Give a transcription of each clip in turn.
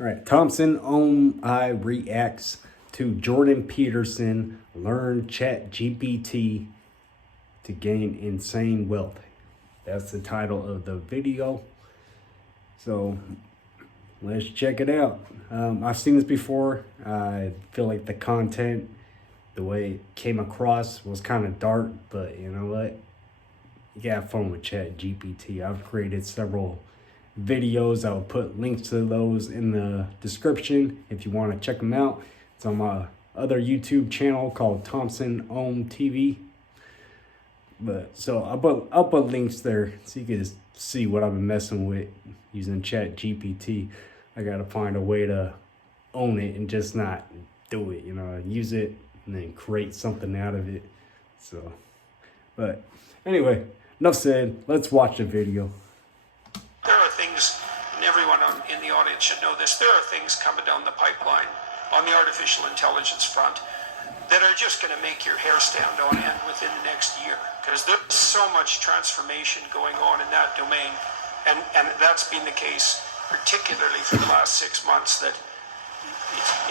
All right, Thompson I reacts to Jordan Peterson learn Chat GPT to gain insane wealth. That's the title of the video. So let's check it out. I've seen this before. I feel like the content, the way it came across was kind of dark, but you know what? You can have fun with Chat GPT. I've created several videos. I'll put links to those in the description if you want to check them out. It's on my other YouTube channel called Thompson TV. But so I'll put links there so you can just see what I've been messing with using Chat GPT. I gotta find a way to own it and just not do it, use it and then create something out of it. So, but anyway, enough said. Let's watch the video. There are things, and everyone in the audience should know this, there are things coming down the pipeline on the artificial intelligence front that are just going to make your hair stand on end within the next year, because there's so much transformation going on in that domain, and that's been the case particularly for the last 6 months, that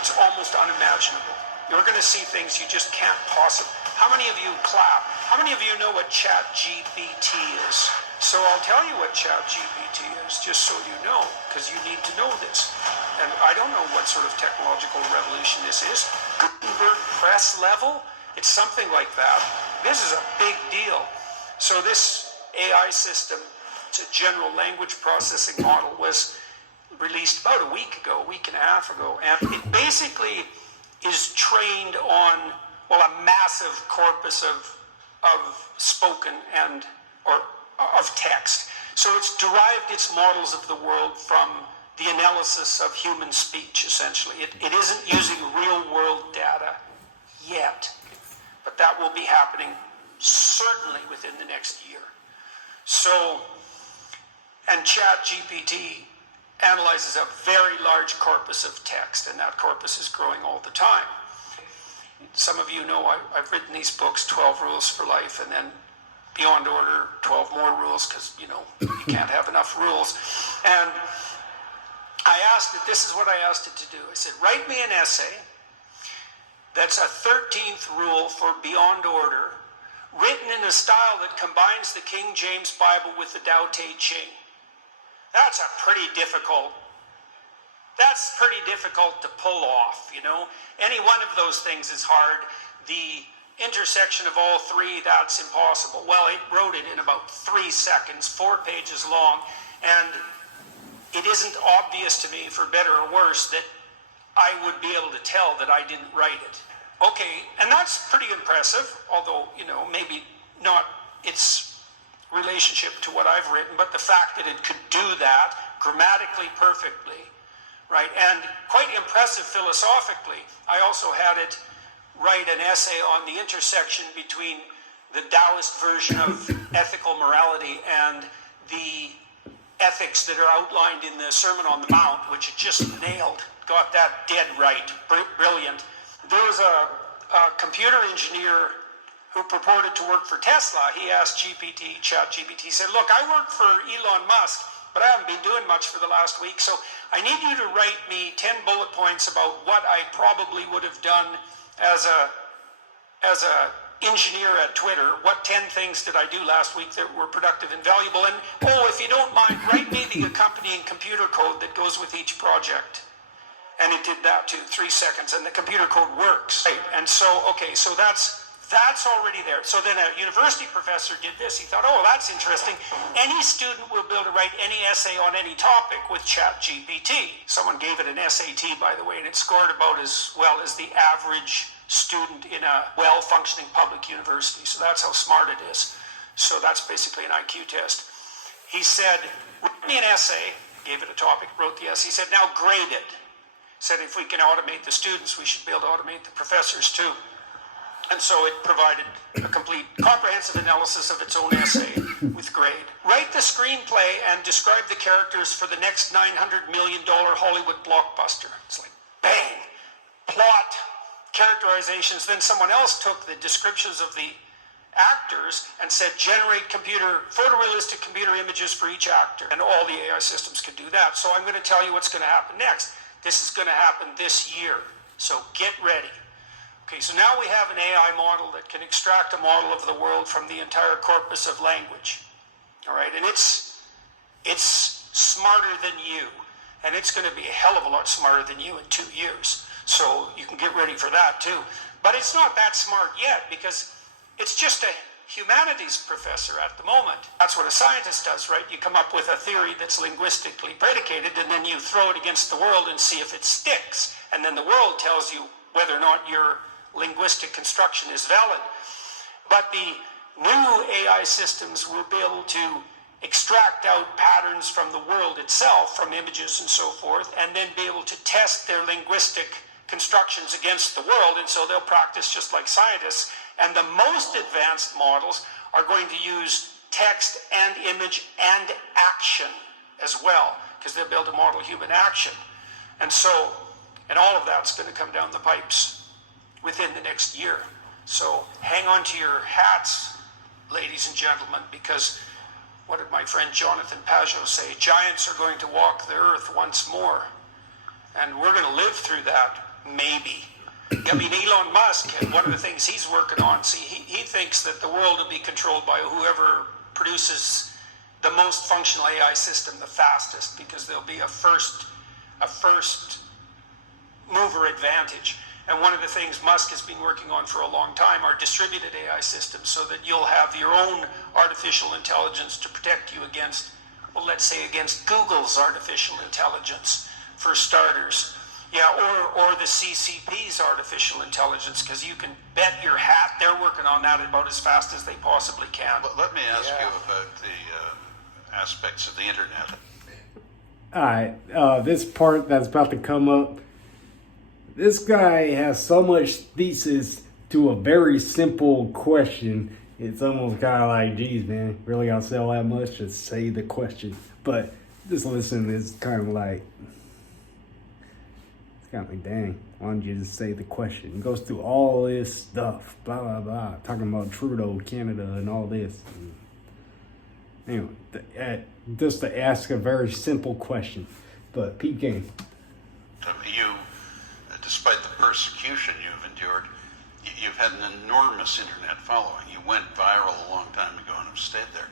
it's almost unimaginable. You're going to see things you just can't possibly. How many of you clap? How many of you know what Chat GPT is? So I'll tell you what Chat GPT is, just so you know, because you need to know this. And I don't know what sort of technological revolution this is. Gutenberg press level? It's something like that. This is a big deal. So this AI system, it's a general language processing model, was released about a week and a half ago. And it basically is trained on, well, a massive corpus of spoken and, or of text. So it's derived its models of the world from the analysis of human speech, essentially. It isn't using real world data yet, but that will be happening certainly within the next year. So, and Chat GPT analyzes a very large corpus of text, and that corpus is growing all the time. Some of you know I've written these books, 12 Rules for Life, and then Beyond Order, 12 more rules, because, you can't have enough rules. And I asked it, this is what I asked it to do. I said, write me an essay that's a 13th rule for Beyond Order, written in a style that combines the King James Bible with the Tao Te Ching. That's pretty difficult to pull off, Any one of those things is hard. The intersection of all three, that's impossible. Well, it wrote it in about 3 seconds, 4 pages long, and it isn't obvious to me, for better or worse, that I would be able to tell that I didn't write it. Okay, and that's pretty impressive, although, maybe not its relationship to what I've written, but the fact that it could do that grammatically perfectly, right, and quite impressive philosophically. I also had it write an essay on the intersection between the Taoist version of ethical morality and the ethics that are outlined in the Sermon on the Mount, which it just nailed, got that dead right, brilliant. There was a computer engineer who purported to work for Tesla. He asked Chat GPT, he said, look, I work for Elon Musk, but I haven't been doing much for the last week, so I need you to write me 10 bullet points about what I probably would have done as a engineer at Twitter. What 10 things did I do last week that were productive and valuable? And, if you don't mind, write me the accompanying computer code that goes with each project. And it did that too, 3 seconds, and the computer code works. Right. And so, so that's already there. So then a university professor did this. He thought, that's interesting. Any student will be able to write any essay on any topic with Chat GPT. Someone gave it an SAT, by the way, and it scored about as well as the average student in a well-functioning public university. So that's how smart it is. So that's basically an IQ test. He said, write me an essay, gave it a topic, wrote the essay. He said, now grade it. Said if we can automate the students, we should be able to automate the professors too. And so it provided a complete, comprehensive analysis of its own essay with grade. Write the screenplay and describe the characters for the next $900 million Hollywood blockbuster. It's like, bang! Plot, characterizations. Then someone else took the descriptions of the actors and said, generate photorealistic computer images for each actor. And all the AI systems could do that. So I'm going to tell you what's going to happen next. This is going to happen this year. So get ready. Okay, so now we have an AI model that can extract a model of the world from the entire corpus of language. All right, and it's smarter than you, and it's going to be a hell of a lot smarter than you in 2 years. So you can get ready for that too. But it's not that smart yet because it's just a humanities professor at the moment. That's what a scientist does, right? You come up with a theory that's linguistically predicated, and then you throw it against the world and see if it sticks. And then the world tells you whether or not your linguistic construction is valid. But the new AI systems will be able to extract out patterns from the world itself, from images and so forth, and then be able to test their linguistic constructions against the world, and so they'll practice just like scientists. And the most advanced models are going to use text and image and action as well, because they'll be able to model human action. And so, and all of that's going to come down the pipes within the next year. So hang on to your hats, ladies and gentlemen, because what did my friend Jonathan Pajot say? Giants are going to walk the earth once more. And we're going to live through that, maybe. I mean, Elon Musk, one of the things he's working on, see, he thinks that the world will be controlled by whoever produces the most functional AI system the fastest, because there'll be a first mover advantage. And one of the things Musk has been working on for a long time are distributed AI systems, so that you'll have your own artificial intelligence to protect you against, well, let's say against Google's artificial intelligence, for starters. Yeah, or the CCP's artificial intelligence, because you can bet your hat they're working on that about as fast as they possibly can. But let me ask you about the aspects of the internet. All right, this part that's about to come up, this guy has so much thesis to a very simple question. It's almost kind of like, geez, man, really gotta sell that much? Just say the question. But just listen, it's kind of like, dang, why don't you just say the question? It goes through all this stuff, blah, blah, blah, talking about Trudeau, Canada, and all this. And anyway, just to ask a very simple question. But Pete Game. You, despite the persecution you've endured, you've had an enormous internet following. You went viral a long time ago and have stayed there.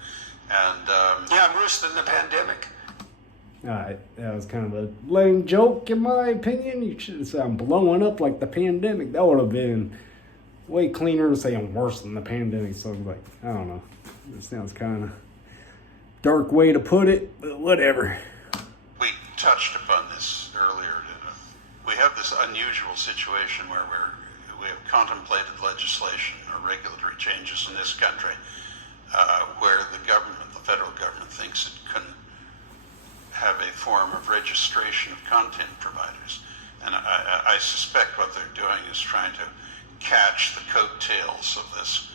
And yeah, worse than the pandemic. Alright, that was kind of a lame joke in my opinion. You should have said I'm blowing up like the pandemic. That would have been way cleaner to say I'm worse than the pandemic. So I was like, I don't know. It sounds kind of dark way to put it, but whatever. We touched upon this earlier. We have this unusual situation where we have contemplated legislation or regulatory changes in this country where the government, the federal government, thinks it can have a form of registration of content providers. And I suspect what they're doing is trying to catch the coattails of this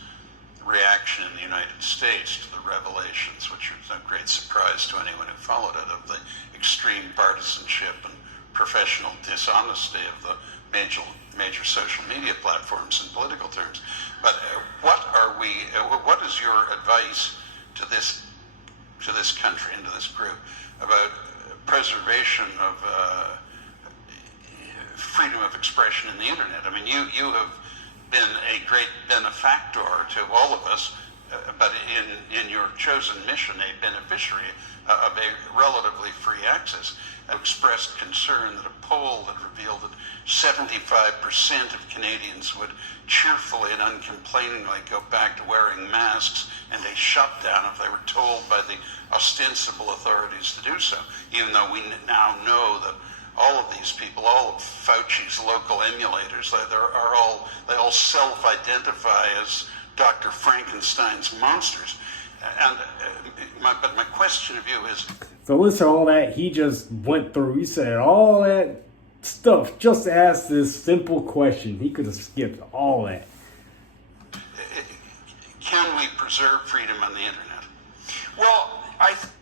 reaction in the United States to the revelations, which was no great surprise to anyone who followed it, of the extreme partisanship and professional dishonesty of the major social media platforms in political terms. But what is your advice to this country and to this group about preservation of freedom of expression in the internet? I mean, you have been a great benefactor to all of us, but in your chosen mission, a beneficiary of a relatively free access. I expressed concern that a poll that revealed that 75% of Canadians would cheerfully and uncomplainingly go back to wearing masks and a shutdown if they were told by the ostensible authorities to do so, even though we now know that all of these people, all of Fauci's local emulators, they all self-identify as Dr. Frankenstein's monsters. And but my question of you is... So listen to all that he just went through. He said all that stuff just to ask this simple question. He could have skipped all that. Can we preserve freedom on the internet? Well,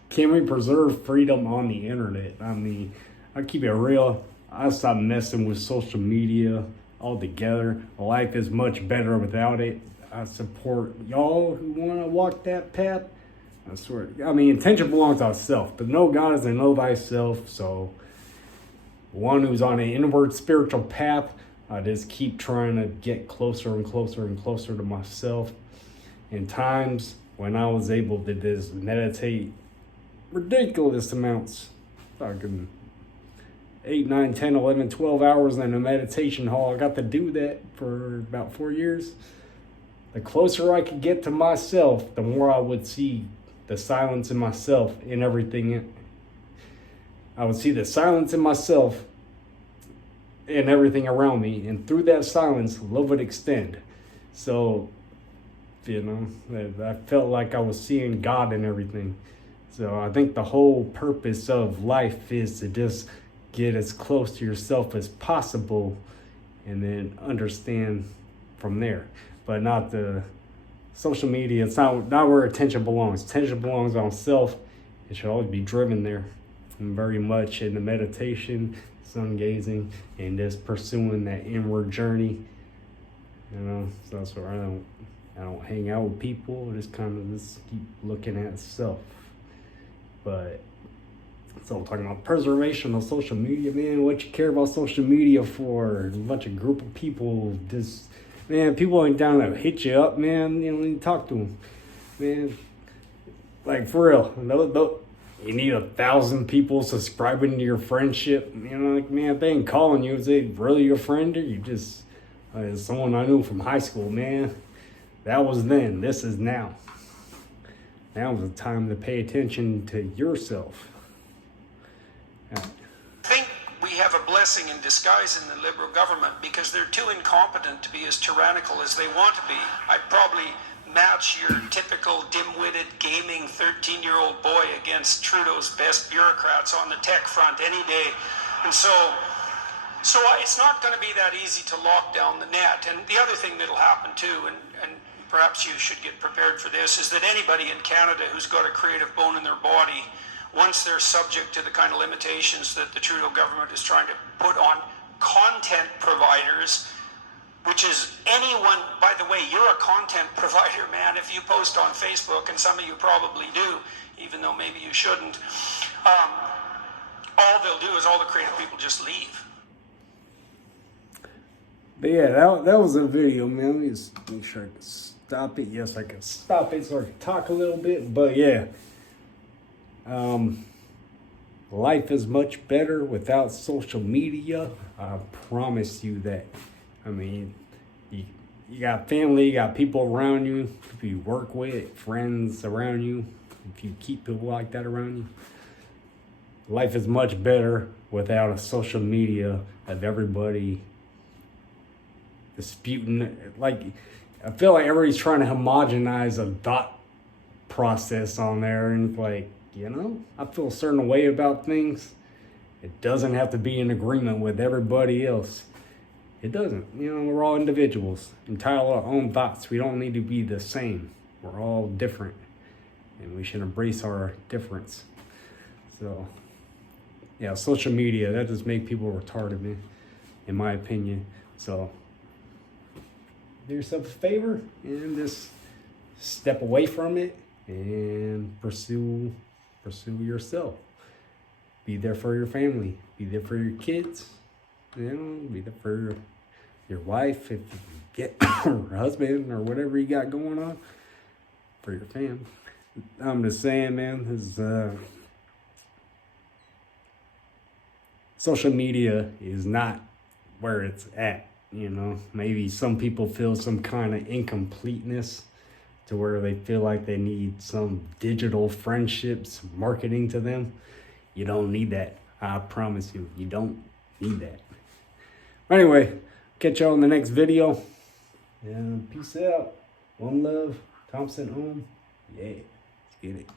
Can we preserve freedom on the internet? I mean, I keep it real. I stopped messing with social media altogether. Life is much better without it. I support y'all who want to walk that path. I swear. I mean, intention belongs to ourselves, but know God is to know thyself. So one who's on an inward spiritual path. I just keep trying to get closer and closer and closer to myself. In times when I was able to just meditate ridiculous amounts, fucking 8, 9, 10, 11, 12 hours in a meditation hall. I got to do that for about 4 years. The closer I could get to myself, the more I would see the silence in myself in everything. I would see the silence in myself and everything around me. And through that silence, love would extend. So, you know, I felt like I was seeing God in everything. So I think the whole purpose of life is to just get as close to yourself as possible and then understand from there. But not the social media. It's not where attention belongs. Attention belongs on self. It should always be driven there. And very much in the meditation, sun gazing, and just pursuing that inward journey. You know, so that's where I don't hang out with people. I just kind of just keep looking at self. But so I'm talking about preservation of social media, man. What you care about social media for? A bunch of group of people just, man, people ain't down to hit you up, man. You know, you talk to them, man. Like, for real, you need 1,000 people subscribing to your friendship. You know, like, man, if they ain't calling you, is they really your friend, or you just someone I knew from high school, man? That was then. This is now. Now is the time to pay attention to yourself. I think we have a blessing in disguise in the Liberal government because they're too incompetent to be as tyrannical as they want to be. I'd probably match your typical dim-witted gaming 13-year-old boy against Trudeau's best bureaucrats on the tech front any day. And so it's not going to be that easy to lock down the net. And the other thing that'll happen too, and perhaps you should get prepared for this, is that anybody in Canada who's got a creative bone in their body, once they're subject to the kind of limitations that the Trudeau government is trying to put on content providers, which is anyone, by the way, you're a content provider, man. If you post on Facebook, and some of you probably do, even though maybe you shouldn't, all they'll do is all the creative people just leave. But yeah, that was a video, man. Let me just make sure I can stop it. Yes, I can stop it so I can talk a little bit. But yeah, life is much better without social media. I promise you that. I mean, you got family, you got people around you, if you work with, friends around you, if you keep people like that around you. Life is much better without a social media of everybody disputing. Like, I feel like everybody's trying to homogenize a thought process on there, and like, you know, I feel a certain way about things. It doesn't have to be in agreement with everybody else. It doesn't. You know, we're all individuals, entitled to our own thoughts. We don't need to be the same. We're all different, and we should embrace our difference. So, yeah, social media, that just makes people retarded, man, in my opinion. So, do yourself a favor and just step away from it and pursue yourself. Be there for your family. Be there for your kids. You know, be there for your wife if you get or husband or whatever you got going on. For your fam. I'm just saying, man, social media is not where it's at. You know, maybe some people feel some kind of incompleteness to where they feel like they need some digital friendships marketing to them. You don't need that. I promise you, you don't need that. Anyway, catch y'all in the next video. And peace out. One love. Thompson home. Yeah, let's get it.